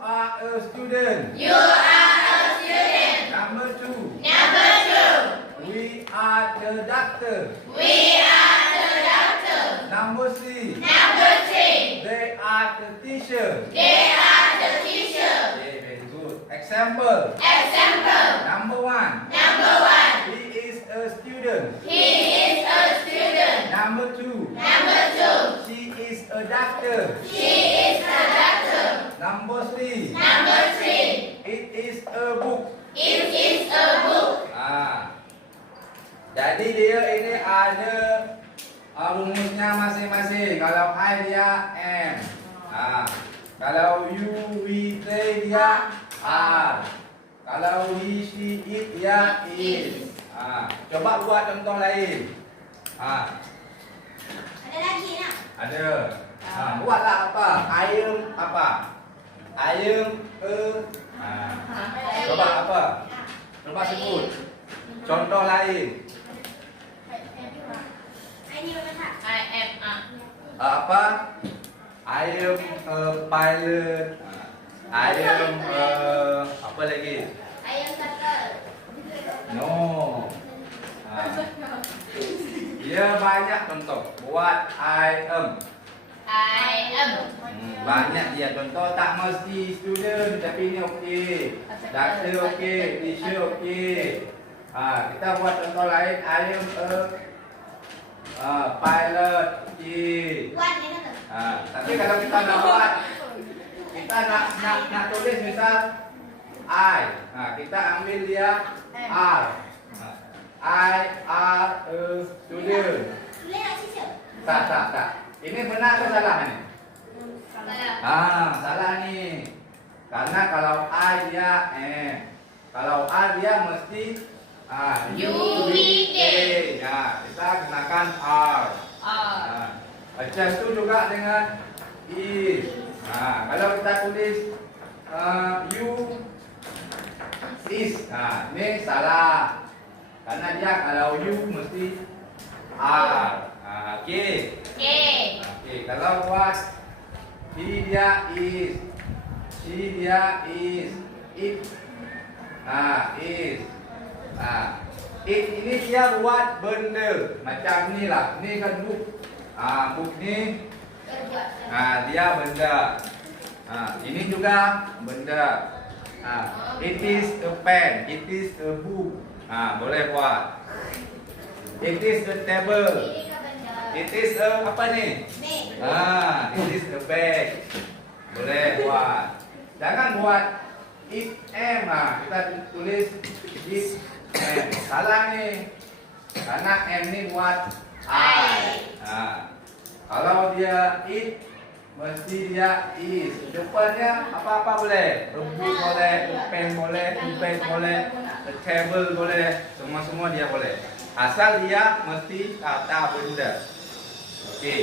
are a student. You are a student. Number 2. Number 2. We are the doctor. We are the doctor. Number 3. Number 3. They are the teacher. They are the teacher. Okay, very good. Example. Example. Number 1. Number 1. He is a student. He is a student. Number 2. Number 2. She is a doctor. She is a doctor. Number 3. Number 3. It is a book. It is a book. Jadi dia ini ada rumusnya masing-masing. Kalau I dia M. Kalau you, we, they dia R. Kalau he, she, it dia is. Coba buat contoh lain. Ada lagi nak? Ada. Buatlah apa? Ayam apa? Ayam coba apa? Coba sebut. Contoh lain. I am a. Apa? Ayam pilot. Ayam apa lagi? Ayam turtle. No. Dia banyak contoh. Buat I am. I am. Banyak dia contoh, tak mesti student tapi ini okey. Doctor okey, teacher okey. Kita buat contoh lain. I am a pilot. Buat ni kan? Tapi kalau kita nak buat, kita nak tulis misal I. Kita ambil dia R. I are a student. Boleh nak sisa? Tak. Ini benar atau salah ni? Salah. Salah ni. Karena kalau I dia kalau A dia mesti U, V, K. Kita gunakan R. Macam tu juga dengan is. Kalau kita tulis you is, ini salah. Karena dia kalau you mesti R. Okey. Okey, kalau buat he dia is, she dia is, it is. It ini dia buat benda macam ni lah. Ni kan book. Book ni dia benda. Ini juga benda. It is a pen, it is a book. Boleh buat. It is a table. It is a apa ni? It is a bag. Boleh buat. Jangan buat it am. Kita tulis it am. Salah ni. Karena am ni buat I. Kalau dia it, mesti dia is. Depannya apa-apa boleh. A book boleh, a pen boleh, a bag boleh, a table boleh. Semua-semua dia boleh. Asal dia mesti kata benda. Okey.